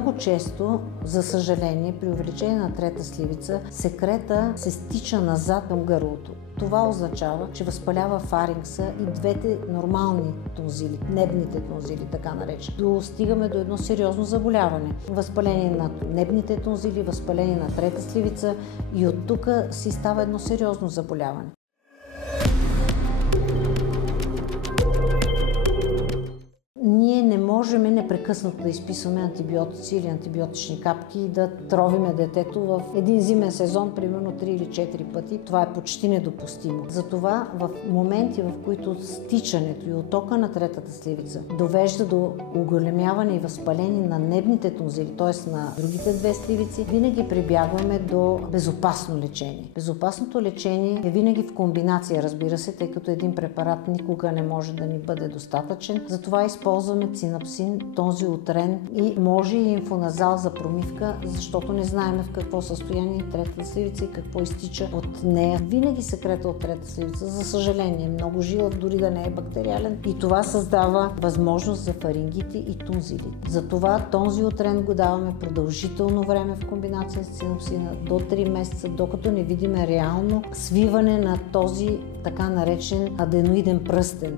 Много често, за съжаление, при увеличение на трета сливица, секрета се стича назад към гърлото. Това означава, че възпалява фарингса и двете нормални тонзили, небните тонзили, така наречени. Достигаме до едно сериозно заболяване. Възпаление на небните тонзили, възпаление на трета сливица и от тук си става едно сериозно заболяване. Ние не можем непрекъснато да изписваме антибиотици или антибиотични капки и да тровиме детето в един зимен сезон, примерно 3 или 4 пъти. Това е почти недопустимо. Затова в моменти, в които стичането и оттока на третата сливица довежда до оголемяване и възпаление на небните тонзили, т.е. на другите две сливици, винаги прибягваме до безопасно лечение. Безопасното лечение е винаги в комбинация, разбира се, тъй като един препарат никога не може да ни бъде достатъчен. Затова използваме цинапсин, тонзиутрен и може и инфоназал за промивка, защото не знаем в какво състояние е третата сливица и какво изтича от нея. Винаги секрета от третата сливица, за съжаление, много жилав, дори да не е бактериален, и това създава възможност за фарингити и тонзили. Затова тонзиутрен го даваме продължително време в комбинация с цинапсина до 3 месеца, докато не видим реално свиване на този така наречен аденоиден пръстен.